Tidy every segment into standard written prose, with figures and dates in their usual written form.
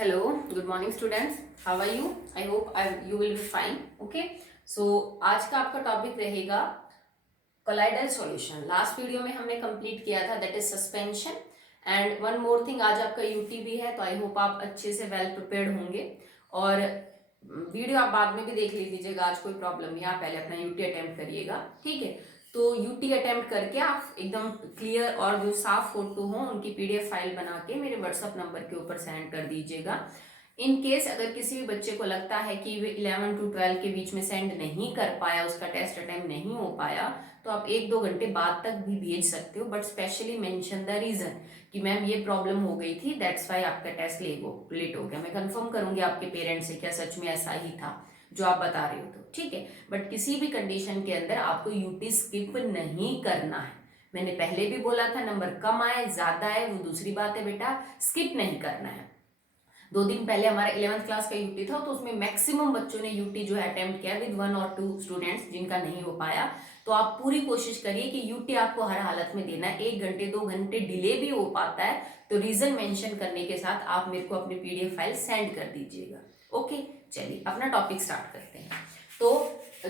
Hello, good morning students. How are you? I hope you will be fine. Okay. So आज का आपका topic रहेगा colloidal solution. Last video में हमने complete किया था that is suspension. And one more thing, आज आपका यूटी भी है तो आई होप आप अच्छे से वेल प्रिपेयर्ड होंगे. और वीडियो आप बाद में भी देख लीजिएगा, आज कोई प्रॉब्लम नहीं, आप पहले अपना यूटी अटेम्प्ट करिएगा. ठीक है. तो यूटी अटेम्प्ट करके आप एकदम क्लियर और जो साफ फोटो हो उनकी पीडीएफ फाइल बना के मेरे व्हाट्सअप नंबर के ऊपर सेंड कर दीजिएगा. इन केस अगर किसी भी बच्चे को लगता है कि वे 11 to 12 के बीच में सेंड नहीं कर पाया, उसका टेस्ट अटेम्प्ट नहीं हो पाया, तो आप 1-2 घंटे बाद तक भी भेज सकते हो. But specially mention the reason कि मैम ये प्रॉब्लम हो गई थी, दैट्स वाई आपका टेस्ट लेट हो गया. मैं कंफर्म करूंगी आपके पेरेंट्स से क्या सच में ऐसा ही था जो आप बता रहे हो. तो ठीक है, बट किसी भी कंडीशन के अंदर आपको यूटी स्किप नहीं करना है. मैंने पहले भी बोला था, नंबर कम आए ज्यादा आए वो दूसरी बात है बेटा, स्किप नहीं करना है. 2 दिन पहले हमारा 11th क्लास का यूटी था तो उसमें मैक्सिमम बच्चों ने यूटी जो है अटेम्प्ट किया विद 1 और 2 स्टूडेंट्स जिनका नहीं हो पाया. तो आप पूरी कोशिश करिए कि यूटी आपको हर हालत में देना है. 1 घंटे 2 घंटे डिले भी हो पाता है तो रीजन मेंशन करने के साथ आप मेरे को अपनी पीडीएफ फाइल सेंड कर दीजिएगा. ओके, चलिए अपना टॉपिक स्टार्ट करते हैं. तो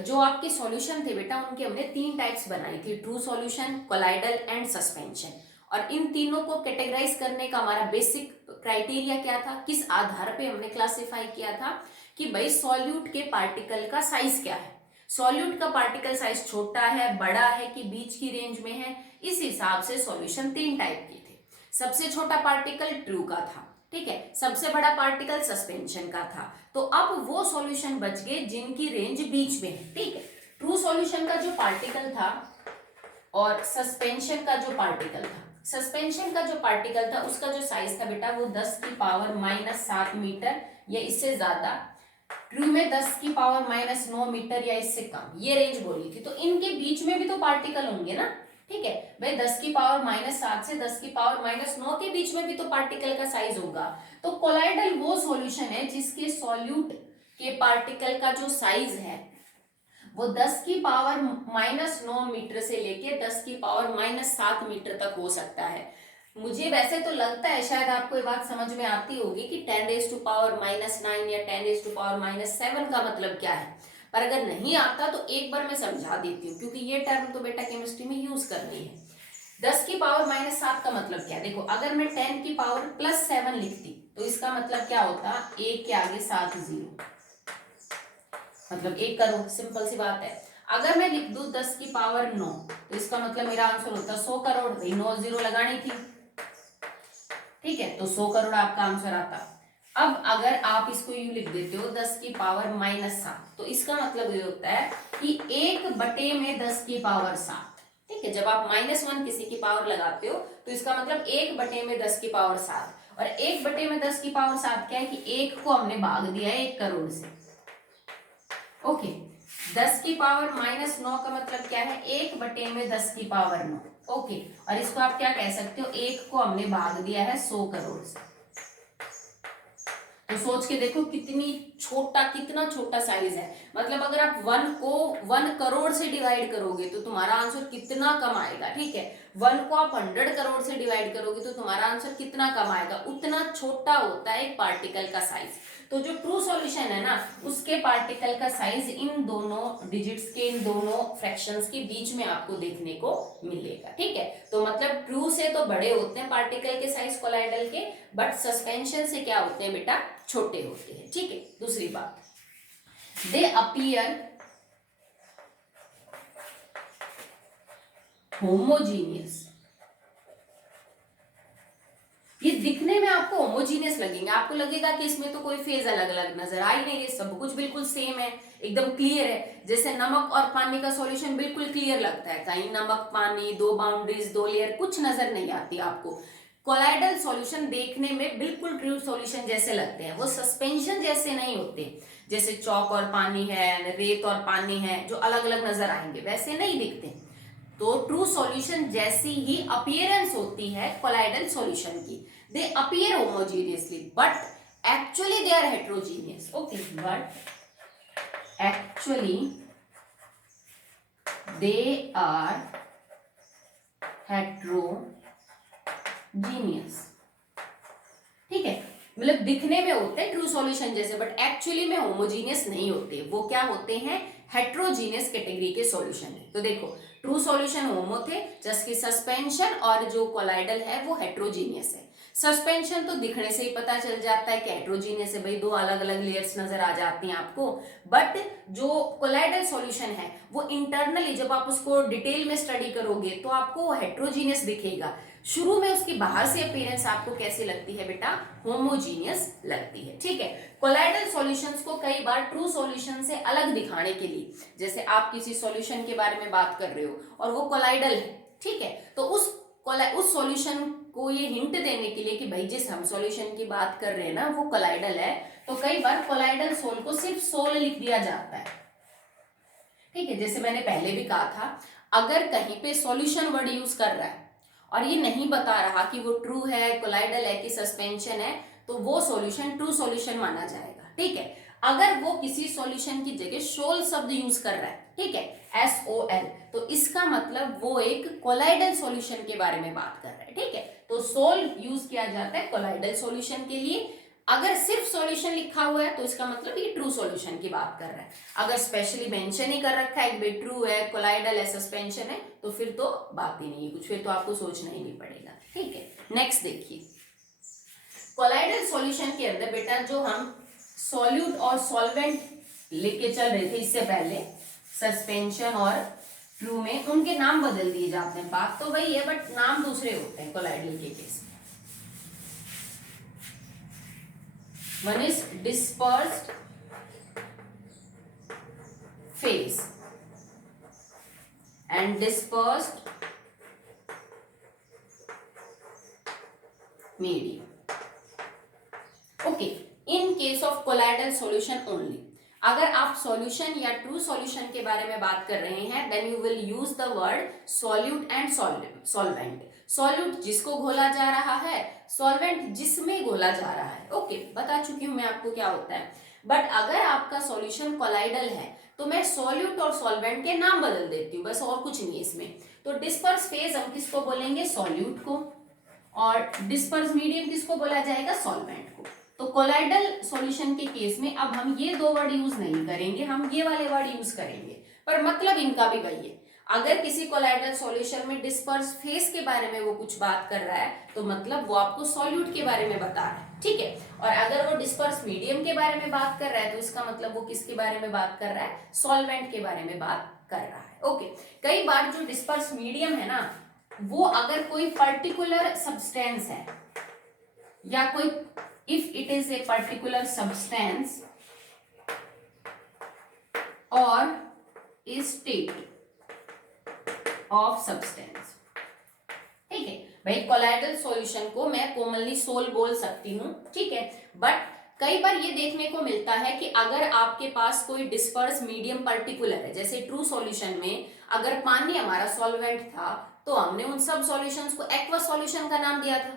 जो आपके सॉल्यूशन थे बेटा, उनके हमने 3 टाइप्स बनाई थी, true solution, colloidal and suspension. और इन तीनों को कैटेगराइज करने का हमारा बेसिक क्राइटेरिया क्या था, किस आधार पे हमने क्लासिफाई किया था कि भाई सॉल्यूट के पार्टिकल का साइज क्या है. सॉल्यूट का पार्टिकल साइज छोटा है, बड़ा है कि बीच की रेंज में है, इस हिसाब से सॉल्यूशन 3 टाइप के थे. सबसे छोटा पार्टिकल ट्रू का था, ठीक है. सबसे बड़ा पार्टिकल सस्पेंशन का था. तो अब वो सॉल्यूशन बच गए जिनकी रेंज बीच में है. ठीक है, ट्रू सॉल्यूशन का जो पार्टिकल था और सस्पेंशन का जो पार्टिकल था, सस्पेंशन का जो पार्टिकल था उसका जो साइज था बेटा वो 10 की पावर -7 मीटर या इससे ज्यादा. ट्रू में 10 की पावर -9 मीटर या इससे कम, ये रेंज बोली थी. तो इनके बीच में भी तो पार्टिकल होंगे ना. ठीक है भाई, 10 की पावर -7 से 10 की पावर -9 के बीच में भी तो पार्टिकल का साइज होगा. तो कोलाइडल वो सॉल्यूशन है जिसके सॉल्यूट के पार्टिकल का जो साइज है वो 10 की पावर -9 मीटर से लेके 10 की पावर -7 मीटर तक हो सकता है. मुझे वैसे तो लगता है शायद आपको ये बात समझ में आती होगी कि 10⁻⁹ या 10⁻7 का मतलब क्या है. पर अगर नहीं आता तो एक बार मैं समझा देती हूँ, क्योंकि ये टर्म तो बेटा केमिस्ट्री में यूज करनी है. 10 की पावर -7 का मतलब क्या है, देखो अगर मैं 10 की पावर +7 लिखती तो इसका मतलब क्या होता, 1 के आगे 7 जीरो, मतलब 1 करोड़. सिंपल सी बात है. अगर मैं लिख दूं 10 की पावर 9 तो इसका मतलब मेरा आंसर होता 100 करोड़. भाई 9 जीरो लगानी थी, ठीक है, तो 100 करोड़ आपका आंसर आता. अब अगर आप इसको यूं लिख देते हो 10 की पावर -7 तो इसका मतलब ये होता है कि 1/10 की पावर 7. ठीक है, जब आप -1 किसी की पावर लगाते हो तो इसका मतलब 1/10 की पावर 7. और 1/10 की पावर 7 क्या है कि 1 को हमने भाग दिया है 1 करोड़ से. ओके, 10 की पावर -9 का मतलब क्या है, 1/10 की पावर 9. ओके, और इसको आप क्या कह सकते हो, 1 को हमने भाग दिया है 100 करोड़ से. तो सोच के देखो कितना छोटा साइज है. मतलब अगर आप 1 को 1 करोड़ से डिवाइड करोगे तो तुम्हारा आंसर कितना कम आएगा. ठीक है, 1 को आप 100 करोड़ से डिवाइड करोगे तो तुम्हारा आंसर कितना कम आएगा. उतना छोटा होता है एक पार्टिकल का साइज. तो जो ट्रू सॉल्यूशन है ना, उसके पार्टिकल का साइज इन दोनों डिजिट्स के, इन दोनों फ्रैक्शंस के बीच में आपको देखने को मिलेगा. ठीक है, तो मतलब ट्रू से तो बड़े होते हैं पार्टिकल के साइज कोलाइडल के, बट सस्पेंशन से क्या होते हैं बेटा, छोटे होते हैं. ठीक है, दूसरी बात, दे अपीयर होमोजीनियस. ये दिखने में आपको होमोजीनियस लगेंगे, आपको लगेगा कि इसमें तो कोई फेज अलग अलग नजर आ ही नहीं रही, सब कुछ बिल्कुल सेम है, एकदम क्लियर है. जैसे नमक और पानी का सॉल्यूशन बिल्कुल क्लियर लगता है, कहीं नमक पानी, 2 बाउंड्रीज 2 लेयर, कुछ नजर नहीं आती आपको. कोलाइडल सॉल्यूशन देखने में बिल्कुल ट्रू सॉल्यूशन जैसे लगते हैं, वो सस्पेंशन जैसे नहीं होते. जैसे चौक और पानी है, रेत और पानी है, जो अलग अलग नजर आएंगे वैसे नहीं दिखते. तो ट्रू सॉल्यूशन जैसी ही अपीयरेंस होती है कोलाइडल सॉल्यूशन की. They appear homogeneously but actually they are heterogeneous. Okay, but actually they are heterogeneous. ठीक है, मतलब दिखने में होते हैं ट्रू सॉल्यूशन जैसे, बट एक्चुअली में होमोजीनियस नहीं होते। वो क्या होते हैं, हेट्रोजीनियस कैटेगरी के सॉल्यूशन है। तो देखो ट्रू सॉल्यूशन होमो थे, जबकि सस्पेंशन और जो कोलाइडल है वो हेट्रोजीनियस है। सस्पेंशन तो दिखने से ही पता चल जाता है कि हेट्रोजीनियस है, भाई दो अलग अलग लेयर्स नजर आ जाती हैं आपको। बट जो कोलाइडल सॉल्यूशन है वो इंटरनली जब आप उसको डिटेल में स्टडी करोगे तो आपको हेट्रोजीनियस दिखेगा। शुरू में उसकी बाहर से अपीयरेंस आपको कैसी लगती है बेटा, होमोजीनियस लगती है। ठीक है, कोलाइडल सॉल्यूशंस को कई बार ट्रू सॉल्यूशन से अलग दिखाने के लिए, जैसे आप किसी सॉल्यूशन के बारे में बात कर रहे हो और वो कोलाइडल है, ठीक है, तो उस सॉल्यूशन को ये हिंट देने के लिए कि भाई जिस हम सॉल्यूशन की बात कर रहे हैं ना वो कोलाइडल है, तो कई बार कोलाइडल सोल को सिर्फ सोल लिख दिया जाता है। ठीक है, जैसे मैंने पहले भी कहा था, अगर कहीं पे सॉल्यूशन वर्ड यूज कर रहा है और ये नहीं बता रहा कि वो ट्रू है, कोलाइडल है कि सस्पेंशन है, तो वो सॉल्यूशन ट्रू सॉल्यूशन माना जाएगा। ठीक है, अगर वो किसी सॉल्यूशन की जगह सोल शब्द यूज कर रहा है, ठीक है, SOL, तो इसका मतलब वो एक कोलाइडल सॉल्यूशन के बारे में बात कर रहा है। ठीक है, तो सोल यूज किया जाता है कोलाइडल सॉल्यूशन के लिए। अगर सिर्फ सॉल्यूशन लिखा हुआ है तो इसका मतलब ये ट्रू सॉल्यूशन की बात कर रहा है। अगर स्पेशली मेंशन ही कर रखा है कि ट्रू है, कोलाइडल है, सस्पेंशन है, तो फिर तो बात ही नहीं है कुछ, फिर तो आपको सोचना ही नहीं पड़ेगा। ठीक है, नेक्स्ट देखिए, कोलाइडल सॉल्यूशन के अंदर बेटा जो हम सॉल्यूट और सॉल्वेंट लिख के चल रहे थे इससे पहले, सस्पेंशन और ट्रू में उनके नाम बदल दिए जाते हैं। बात तो वही है बट नाम दूसरे होते हैं कोलाइडल के केस में। One is dispersed phase and dispersed medium. Okay, in case of colloidal solution only. अगर आप सॉल्यूशन या ट्रू सॉल्यूशन के बारे में बात कर रहे हैं, then you will use the word solute and solvent. Solute जिसको घोला जा रहा है, सॉल्वेंट जिसमें घोला जा रहा है। ओके, बता चुकी हूं मैं आपको क्या होता है। बट अगर आपका सॉल्यूशन कोलाइडल है तो मैं सॉल्यूट और सॉल्वेंट के नाम बदल देती हूँ, बस और कुछ नहीं इसमें। तो डिस्पर्स फेज हम किसको बोलेंगे, सॉल्यूट को, और डिस्पर्स मीडियम किसको बोला जाएगा, सॉल्वेंट को। तो कोलाइडल सॉल्यूशन के केस में अब हम ये दो वर्ड यूज नहीं करेंगे, हम ये वाले वर्ड यूज करेंगे, पर मतलब इनका भी वही है। अगर किसी कोलाइडल सॉल्यूशन में डिस्पर्स फेज के बारे में वो कुछ बात कर रहा है तो मतलब वो आपको सॉल्यूट के बारे में बता रहा है। ठीक है, और अगर वो डिस्पर्स मीडियम के बारे में बात कर रहा है तो इसका मतलब वो किसके बारे में बात कर रहा है, सॉल्वेंट के बारे में बात कर रहा है। ओके, कई बार जो डिस्पर्स मीडियम है ना, वो अगर कोई पर्टिकुलर सब्सटेंस है या कोई, if it is a particular substance or a state of substance, ठीक है भाई, कोलाइडल सॉल्यूशन को मैं कॉमनली सोल बोल सकती हूँ। ठीक है, बट कई बार ये देखने को मिलता है कि अगर आपके पास कोई डिस्पर्स मीडियम पर्टिकुलर है, जैसे ट्रू सॉल्यूशन में अगर पानी हमारा सॉल्वेंट था तो हमने उन सब सॉल्यूशंस को एक्वा सॉल्यूशन का नाम दिया था,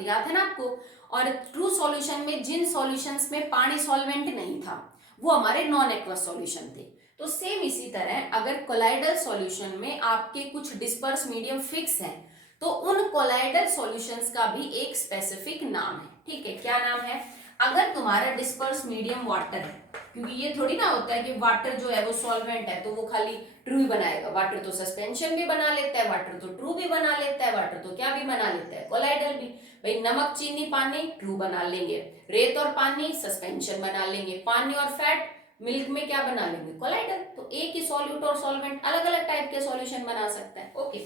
याद है ना आपको। और ट्रू सॉल्यूशन में जिन सॉल्यूशंस में पानी सॉल्वेंट नहीं था वो हमारे नॉन एक्वस सॉल्यूशन थे। तो सेम इसी तरह अगर कोलाइडल सॉल्यूशन में आपके कुछ डिस्पर्स मीडियम फिक्स हैं तो उन कोलाइडल सॉल्यूशंस का भी एक स्पेसिफिक नाम है। ठीक है, क्या नाम है, अगर तुम्हारा डिस्पर्स मीडियम वाटर है, क्योंकि ये थोड़ी ना होता है कि वाटर जो है वो सॉल्वेंट है तो वो खाली ट्रू ही बनाएगा, वाटर तो सस्पेंशन भी बना लेता है, वाटर तो ट्रू भी बना लेता है, वाटर तो क्या भी बना लेता है, कोलाइडल भी। भाई नमक चीनी पानी ट्रू बना लेंगे, रेत और पानी सस्पेंशन बना लेंगे, पानी और फैट मिल्क में क्या बना लेंगे, कोलाइडल। तो एक ही सॉल्यूट और सॉल्वेंट अलग अलग टाइप के सॉल्यूशन बना सकता है। ओके,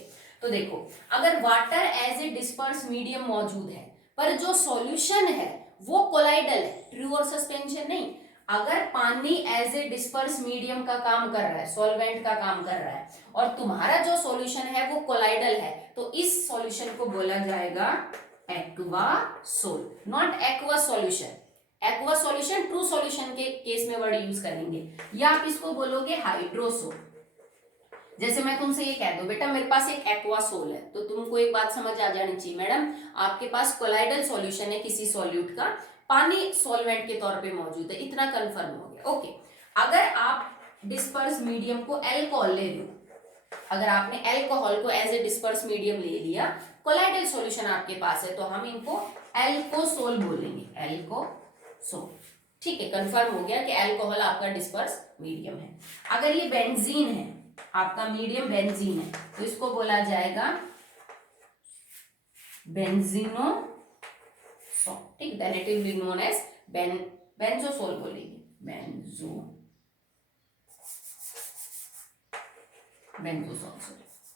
तो देखो अगर water as a disperse medium मौजूद है पर जो सॉल्यूशन है वो कोलाइडल है, ट्रू और सस्पेंशन नहीं। अगर पानी एज ए डिस्पर्स मीडियम का काम कर रहा है, सॉल्वेंट का काम कर रहा है, और तुम्हारा जो सॉल्यूशन है वो कोलाइडल है, तो इस सॉल्यूशन को बोला जाएगा aqua sol, not aqua solution. Aqua solution true solution के केस में वर्ड यूज करेंगे, या आप इसको बोलोगे हाइड्रोसोल। जैसे मैं तुमसे ये कह दूं बेटा मेरे पास एक एक्वा सोल है, तो तुमको एक बात समझ आ जानी चाहिए, मैडम आपके पास कोलाइडल सॉल्यूशन है किसी सॉल्यूट का, पानी सॉल्वेंट के तौर पे मौजूद है, इतना कंफर्म हो गया। ओके, अगर आप डिस्पर्स मीडियम को एल्कोहल ले लो, अगर आपने एल्कोहल को एज ए डिस्पर्स मीडियम ले लिया कोलाइडल सॉल्यूशन आपके पास है तो हम इनको एल्कोसोल बोलेंगे, एल्कोसोल। ठीक है, कंफर्म हो गया कि अल्कोहल आपका डिस्पर्स मीडियम है। अगर ये बेंजीन है, आपका मीडियम बेंजीन है, तो इसको बोला जाएगा बेंजीनोसॉल। ठीक, then it will be known as benzosol बोलेंगे, बेंजोसोल।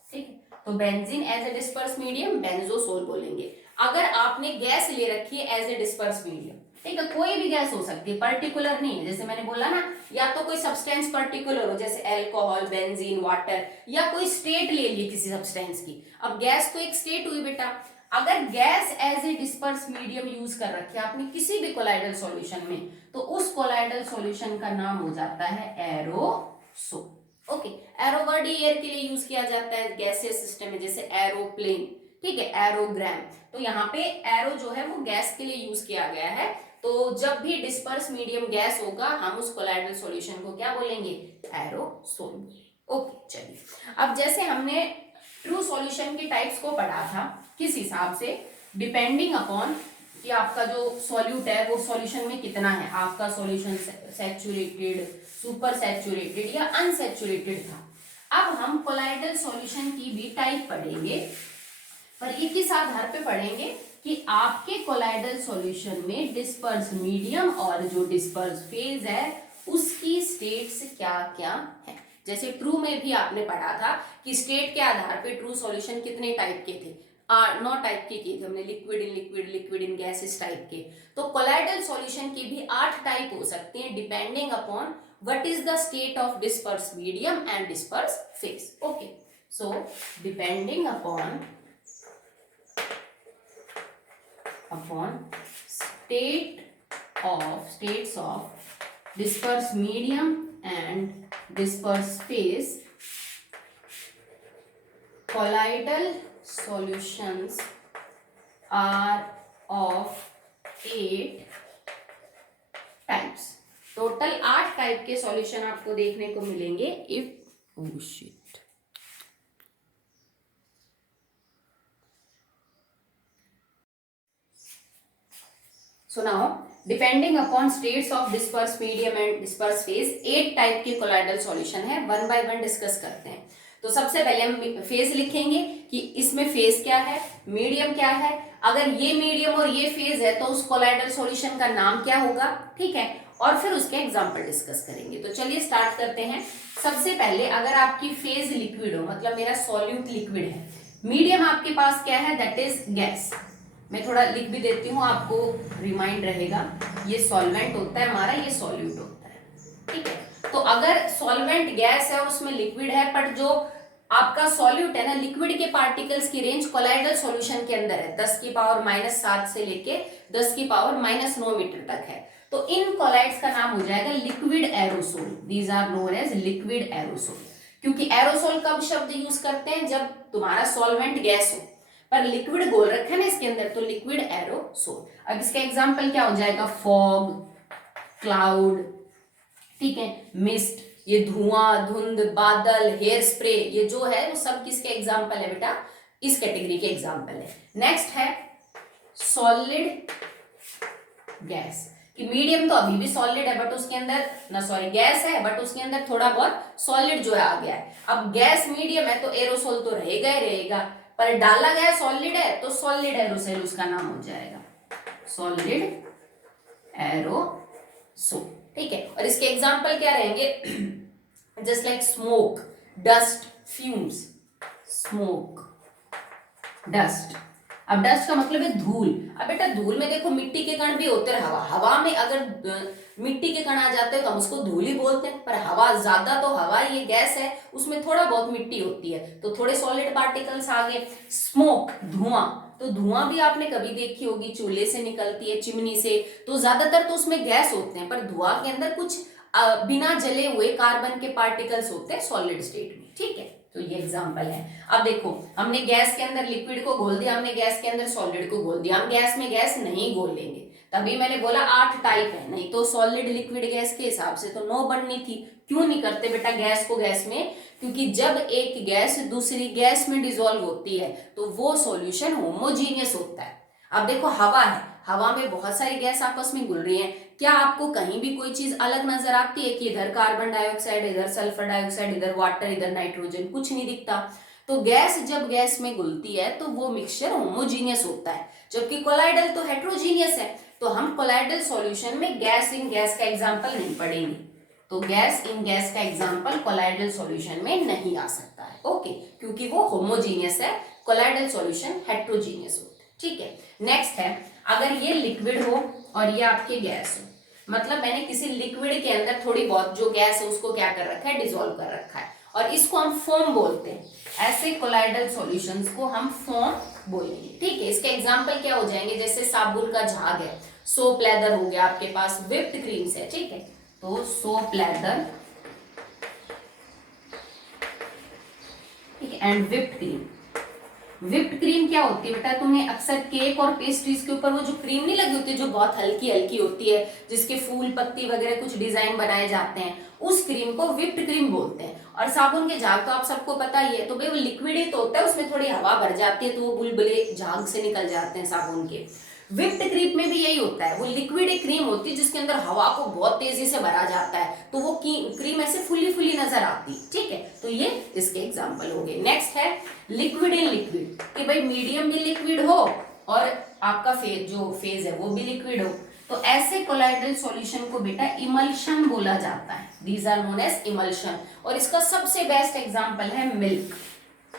ठीक है, तो benzene as a disperse medium, benzosol बोलेंगे। अगर आपने गैस ले रखी है एज ए डिस्पर्स मीडियम, ठीक है, कोई भी गैस हो सकती है, पर्टिकुलर नहीं है, जैसे मैंने बोला ना, या तो कोई सब्सटेंस पर्टिकुलर हो जैसे अल्कोहल, बेंजीन, वाटर, या कोई स्टेट ले ली किसी सब्सटेंस की। अब गैस तो एक स्टेट हुई बेटा। अगर gas as a disperse medium use कर रखी है आपने किसी भी कोलाइडल सॉल्यूशन में, तो उस कोलाइडल सॉल्यूशन का नाम हो जाता है aerosol. Okay, arrow word air के लिए यूज किया जाता है गैसियस सिस्टम में, जैसे एरोप्लेन, ठीक है, एरोग्राम। तो यहाँ पे एरो जो है वो गैस के लिए यूज किया गया है। तो जब भी डिस्पर्स मीडियम गैस होगा हम उस कोलाइडल सॉल्यूशन को क्या बोलेंगे, एरोसोल। ओके चलिए, अब जैसे हमने ट्रू सॉल्यूशन की टाइप्स को पढ़ा था, किस हिसाब से, डिपेंडिंग अपॉन कि आपका जो सॉल्यूट है वो सॉल्यूशन में कितना है, आपका सॉल्यूशन सैचुरेटेड, सुपर सैचुरेटेड या अनसैचुरेटेड था। अब हम कोलाइडल सॉल्यूशन की भी टाइप पढ़ेंगे, पर ये किस आधार पे पढ़ेंगे कि आपके कोलाइडल सॉल्यूशन में डिस्पर्स मीडियम और जो डिस्पर्स फेज है उसकी स्टेट्स क्या क्या है। जैसे ट्रू में भी आपने पढ़ा था कि स्टेट के आधार पे ट्रू सॉल्यूशन कितने टाइप के थे, 9 टाइप के किए थे हमने, liquid in liquid, liquid in gas, इस टाइप के। तो कोलाइडल सॉल्यूशन की भी 8 टाइप हो सकते हैं depending upon what is the state of disperse medium and disperse phase. Okay, so depending upon states of disperse medium and disperse phase, colloidal solutions are of 8 types। Total 8 type के solution आपको देखने को मिलेंगे if So now, depending upon states of disperse medium and disperse phase, 8 type के colloidal solution है, one by one discuss करते हैं। तो सबसे पहले हम फेज लिखेंगे कि इसमें फेज क्या है, मीडियम क्या है। अगर ये मीडियम और ये फेज है तो उस कोलाइडल सॉल्यूशन का नाम क्या होगा, ठीक है, और फिर उसके एग्जाम्पल डिस्कस करेंगे। तो चलिए स्टार्ट करते हैं। सबसे पहले अगर आपकी फेज लिक्विड हो, मतलब मेरा सॉल्यूट लिक्विड है, मीडियम आपके पास क्या है, दैट इज गैस। मैं थोड़ा लिख भी देती हूँ, आपको रिमाइंड रहेगा। ये सॉल्वेंट होता है हमारा, ये सॉल्यूट होता है, ठीक है। तो अगर सॉल्वेंट गैस है और उसमें लिक्विड है, पर जो आपका सॉल्यूट है ना, लिक्विड के पार्टिकल्स की रेंज कोलाइडल सॉल्यूशन के अंदर है, 10 की पावर -7 से लेके 10 की पावर -9 मीटर तक है। तो इन कोलाइड्स का नाम हो जाएगा liquid aerosol. These are known as liquid aerosol. क्योंकि एरोसोल कब शब्द यूज करते हैं, जब तुम्हारा सॉल्वेंट गैस हो पर लिक्विड घोल रखा है ना इसके अंदर, तो लिक्विड एरोसोल। अब इसका एग्जांपल क्या हो जाएगा, फॉग, क्लाउड, ठीक है, मिस्ट, ये धुआं, धुंध, बादल, हेयर स्प्रे, ये जो है वो सब किसके एग्जांपल है बेटा, इस कैटेगरी के एग्जांपल है। नेक्स्ट है सॉलिड गैस, कि मीडियम तो अभी भी सॉलिड है बट उसके अंदर ना, सॉरी गैस है बट उसके अंदर थोड़ा बहुत सॉलिड जो है आ गया है। अब गैस मीडियम है तो एरोसोल तो रहेगा ही रहेगा, पर डाला गया सॉलिड है तो सॉलिड एरोसोल उसका नाम हो जाएगा, सॉलिड एरोसोल, ठीक है। और इसके एग्जांपल क्या रहेंगे, just like smoke, dust, fumes, smoke, dust. अब डस्ट का मतलब है धूल। अब बेटा धूल में देखो मिट्टी के कण भी होते हैं, हवा में अगर मिट्टी के कण आ जाते हैं तो हम उसको धूल ही बोलते हैं, पर हवा ज्यादा, तो हवा ये गैस है उसमें थोड़ा बहुत मिट्टी होती है, तो थोड़े सॉलिड पार्टिकल्स आ गए। स्मोक, धुआं, तो धुआं भी आपने कभी देखी होगी, चूल्हे से निकलती है, चिमनी से, तो ज्यादातर तो उसमें गैस होते हैं, पर धुआं के अंदर कुछ बिना जले हुए कार्बन के पार्टिकल्स होते हैं सॉलिड स्टेट में, ठीक है। तो ये एग्जांपल है। अब देखो, हमने गैस के अंदर लिक्विड को घोल दिया, हमने गैस के अंदर सॉलिड को घोल दिया। हम गैस में गैस नहीं घोल लेंगे, तभी मैंने बोला 8 टाइप है, नहीं तो सॉलिड लिक्विड गैस के हिसाब से तो 9 बननी थी। क्यों नहीं करते बेटा गैस को गैस में? क्योंकि जब एक गैस दूसरी गैस में डिसॉल्व होती है तो वो सॉल्यूशन होमोजीनियस होता है। अब देखो हवा है, हवा में बहुत सारी गैस आपस में घुल रही है, क्या आपको कहीं भी कोई चीज अलग नजर आती है कि इधर कार्बन डाइऑक्साइड, इधर सल्फर डाइऑक्साइड, इधर वाटर, इधर नाइट्रोजन? कुछ नहीं दिखता। तो गैस जब गैस में घुलती है तो वो मिक्सचर होमोजीनियस होता है, जबकि कोलाइडल तो हेट्रोजीनियस है। तो हम कोलाइडल सॉल्यूशन में गैस इन गैस का एग्जांपल नहीं पढ़ेंगे, तो गैस इन गैस का एग्जांपल कोलाइडल सॉल्यूशन में नहीं आ सकता है। ओके, क्योंकि वो होमोजीनियस है, कोलाइडल सॉल्यूशन हेट्रोजीनियस होता है। ठीक है, नेक्स्ट है, अगर ये लिक्विड हो और ये आपके गैस हो, मतलब मैंने किसी लिक्विड के अंदर थोड़ी बहुत जो गैस है उसको क्या कर रखा है, डिसॉल्व कर रखा है, और इसको हम फोम बोलते हैं। ऐसे कोलाइडल सॉल्यूशंस को हम फोम बोलेंगे। ठीक है, इसके एग्जांपल क्या हो जाएंगे, जैसे साबुन का झाग है, सोप लेदर हो गया आपके पास, व्हिप्ड क्रीम्स है। ठीक है, तो सोप लेदर, ठीक है, and whipped cream. Whipped cream क्या होती है बेटा, तुमने अक्सर केक और पेस्ट्रीज के ऊपर वो जो क्रीम नहीं लगी होती है, जो बहुत हल्की हल्की होती है, जिसके फूल पत्ती वगैरह कुछ डिजाइन बनाए जाते हैं, उस क्रीम को व्हिप्ड क्रीम बोलते हैं। और साबुन के झाग तो आप सबको पता ही है, तो भाई वो लिक्विड ही तो होता है, उसमें थोड़ी हवा भर जाती है तो वो बुलबुले झाग से निकल जाते हैं साबुन के। व्हिप्ड क्रीम में भी यही होता है, वो लिक्विड एक क्रीम होती है जिसके अंदर हवा को बहुत तेजी से भरा जाता है, तो वो क्रीम ऐसे फुली फुली नजर आती है। ठीक है, तो ये इसके एग्जांपल हो गए। नेक्स्ट है लिक्विड इन लिक्विड, कि भाई मीडियम भी लिक्विड हो और आपका जो फेज है वो भी लिक्विड हो, तो ऐसे कोलाइडल सॉल्यूशन को बेटा इमल्शन बोला जाता है। These are known as emulsion. और इसका सबसे बेस्ट एग्जांपल है मिल्क,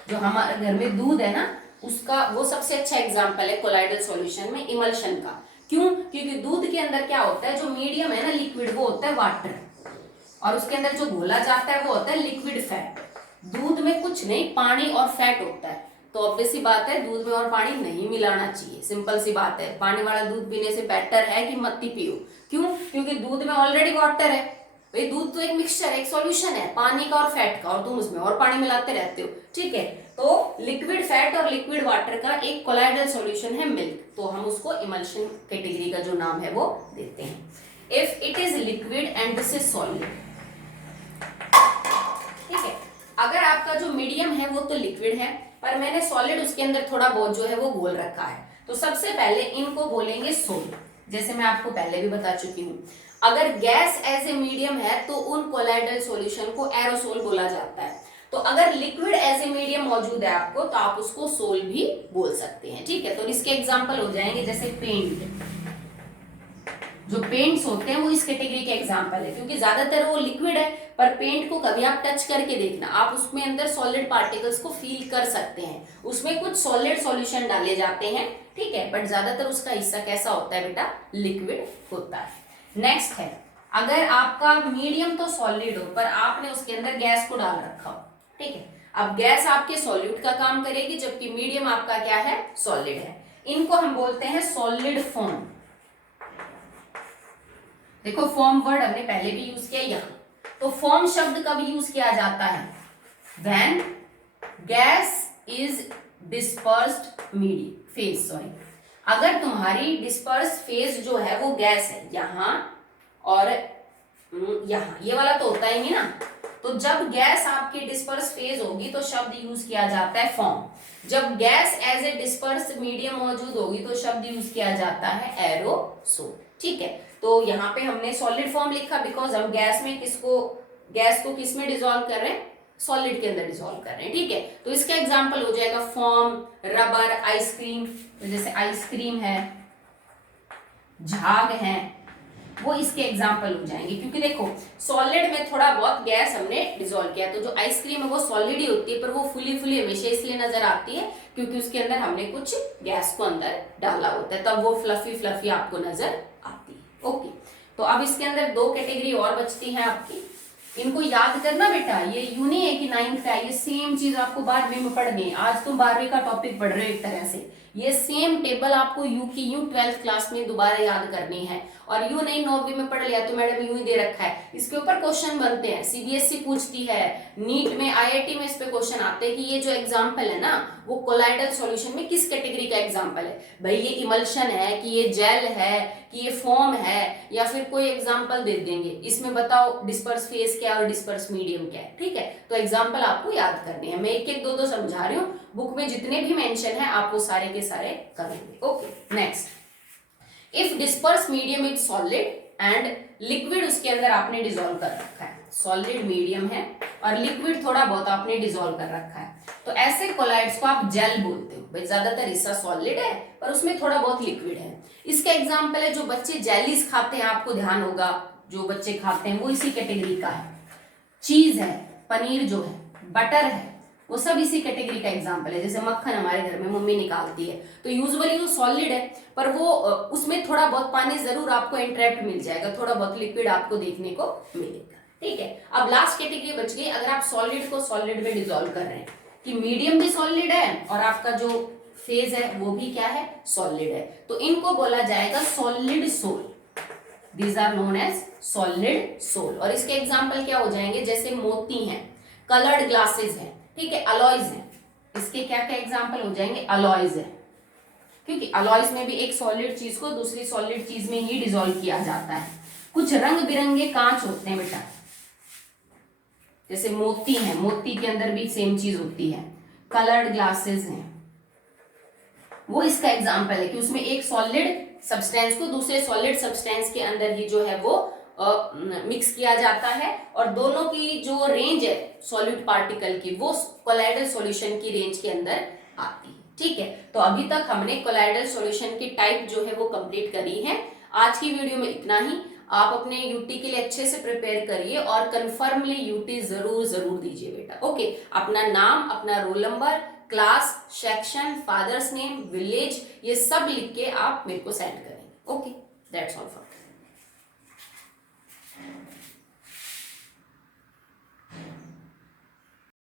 जो हमारे घर में दूध है ना, उसका वो सबसे अच्छा एग्जांपल है कोलाइडल सॉल्यूशन में इमल्शन का। क्यों? क्योंकि दूध के अंदर क्या होता है, जो मीडियम है ना लिक्विड, वो होता है वाटर, और उसके अंदर जो घोला जाता है वो होता है लिक्विड फैट। दूध में कुछ नहीं, पानी और फैट होता है, तो ऑब्वियस सी बात है दूध में और पानी नहीं मिलाना चाहिए। सिंपल सी बात है, पानी वाला दूध पीने से बेटर है कि मत ही पियो। क्यों? क्योंकि दूध में ऑलरेडी वाटर है। भाई दूध तो एक मिक्सचर, एक सॉल्यूशन है पानी का और फैट का, और तुम उसमें और पानी मिलाते रहते हो। ठीक है, तो लिक्विड फैट और लिक्विड वाटर का एक कोलाइडल सॉल्यूशन है मिल्क, तो हम उसको इमल्शन कैटेगरी का जो नाम है वो देते हैं। If it is liquid and this is solid, ठीक है, अगर आपका जो मीडियम है वो तो लिक्विड है, पर मैंने सॉलिड उसके अंदर थोड़ा बहुत जो है वो घोल रखा है, तो सबसे पहले इनको बोलेंगे सोल। जैसे मैं आपको पहले भी बता चुकी हूँ, अगर गैस एज ए मीडियम है तो उन कोलाइडल सॉल्यूशन को एरोसोल बोला जाता है। तो अगर लिक्विड एज ए मीडियम मौजूद है आपको, तो आप उसको सोल भी बोल सकते हैं। ठीक है, तो इसके एग्जांपल हो जाएंगे जैसे पेंट, जो पेंट्स होते हैं वो इस कैटेगरी के एग्जांपल है, क्योंकि ज्यादातर वो लिक्विड है, पर पेंट को कभी आप टच करके देखना, आप उसमें अंदर सॉलिड पार्टिकल्स को फील कर सकते हैं, उसमें कुछ सॉलिड सॉल्यूशन डाले जाते हैं। ठीक है, बट ज्यादातर उसका हिस्सा कैसा होता है बेटा, लिक्विड होता है। नेक्स्ट है, अगर आपका मीडियम तो सॉलिड हो पर आपने उसके अंदर गैस को डाल रखा हो। ठीक है, अब गैस आपके सॉल्यूट का काम करेगी, जबकि मीडियम आपका क्या है, सॉलिड है। इनको हम बोलते हैं सॉलिड फोम। देखो फोम वर्ड हमने पहले भी यूज किया यहाँ, तो फोम शब्द कब यूज किया जाता है, when gas is dispersed medium phase, sorry, अगर तुम्हारी डिस्पर्स फेज जो है वो गैस है यहाँ और यहाँ, ये वाला तो होता ही नहीं ना, तो जब गैस आपकी डिस्पर्स फेज होगी तो शब्द यूज किया जाता है फॉर्म। जब gas as a disperse medium मौजूद होगी तो शब्द यूज किया जाता है एरोसोल। ठीक है, तो यहाँ पे हमने सॉलिड फॉर्म लिखा बिकॉज हम गैस को किस में डिसॉल्व कर रहे हैं, सॉलिड के अंदर डिसॉल्व कर रहे हैं। ठीक है, तो इसका एग्जांपल हो जाएगा फॉर्म, रबर, आइसक्रीम, तो जैसे आइसक्रीम है, झाग है, वो इसके एग्जाम्पल हो जाएंगे। क्योंकि देखो सॉलिड में थोड़ा बहुत गैस हमने डिसॉल्व किया, तो जो आइसक्रीम है वो सॉलिड ही होती है, पर वो फुली फुली हमेशा इसलिए नजर आती है क्योंकि उसके अंदर हमने कुछ गैस को अंदर डाला होता है, तब वो फ्लफी फ्लफी आपको नजर आती है। ओके, तो अब इसके अंदर दो कैटेगरी और बचती है आपकी, इनको याद करना बेटा, ये यूं नहीं है कि 9th का, ये सेम चीज आपको 12वीं में पढ़नी है। आज तुम 12वीं का टॉपिक पढ़ रहे हो एक तरह से, ये सेम टेबल आपको यू की यूं 12th क्लास में दोबारा याद करनी है, और यू नहीं 9वीं में पढ़ लिया तो मैडम यूं ही दे रखा है, इसके ऊपर क्वेश्चन बनते हैं, सीबीएसई पूछती है, नीट में आईआईटी में इस पे क्वेश्चन आते हैं कि ये जो एग्जाम्पल है ना वो कोलाइडल सॉल्यूशन में किस कैटेगरी का एग्जाम्पल है, भाई ये इमल्शन है कि ये जेल है कि ये फॉर्म है, या फिर कोई एग्जाम्पल दे देंगे, इसमें बताओ डिस्पर्स फेज क्या है और डिस्पर्स मीडियम क्या है, ठीक है। तो एग्जाम्पल आपको याद करने हैं, मैं एक एक दो समझा रही हूँ, बुक में जितने भी मेंशन है आप वो सारे के सारे करेंगे। Okay next, if disperse medium is solid and liquid उसके अंदर आपने डिसॉल्व कर रखा है, सॉलिड मीडियम है और लिक्विड थोड़ा बहुत आपने डिसॉल्व कर रखा है, तो ऐसे कोलाइड्स को आप जेल बोलते हो। भाई ज्यादातर हिस्सा सॉलिड है पर उसमें थोड़ा बहुत लिक्विड है। इसका एग्जांपल है जो बच्चे जेलीज खाते हैं, आपको ध्यान होगा जो बच्चे खाते हैं वो इसी कैटेगरी का है, चीज है, पनीर जो है, बटर है, वो सब इसी कैटेगरी का एग्जांपल है। जैसे मक्खन हमारे घर में मम्मी निकालती है तो यूजुअली वो सॉलिड है पर वो उसमें थोड़ा बहुत पानी जरूर आपको एंट्रैप्ड मिल जाएगा, थोड़ा बहुत लिक्विड आपको देखने को मिलेगा, ठीक है। अब लास्ट कैटेगरी बच गई, अगर आप सॉलिड को सॉलिड में डिसॉल्व कर रहे हैं कि मीडियम भी सॉलिड है और आपका जो फेज है वो भी क्या है, सॉलिड है, तो इनको बोला जाएगा solid sol, these are known as solid sol. और इसके एग्जाम्पल क्या हो जाएंगे, जैसे मोती हैं, कलर्ड ग्लासेस हैं, ठीक है, अलॉयज हैं, इसके क्या क्या एग्जाम्पल हो जाएंगे, अलॉयज है, क्योंकि अलॉयज में भी एक सॉलिड चीज को दूसरी सॉलिड चीज में ही डिसॉल्व किया जाता है। कुछ रंग बिरंगे कांच होते हैं बेटा, जैसे मोती है, मोती के अंदर भी सेम चीज होती है, कलर्ड ग्लासेस हैं, वो इसका एग्जाम्पल है कि उसमें एक सॉलिड सब्सटेंस को दूसरे सॉलिड सब्सटेंस के अंदर ही जो है वो मिक्स किया जाता है, और दोनों की जो रेंज है सॉलिड पार्टिकल की वो कोलाइडल सॉल्यूशन की रेंज के अंदर आती है, ठीक है। तो अभी तक हमने कोलाइडल सॉल्यूशन की टाइप जो है वो कंप्लीट करी है। आज की वीडियो में इतना ही। आप अपने यूटी के लिए अच्छे से प्रिपेयर करिए और कंफर्मली यूटी जरूर दीजिए बेटा, ओके। अपना नाम, अपना roll number, class, section, father's name, village, ये सब लिख के आप मेरे को सेंड करेंगे, ओके। That's all for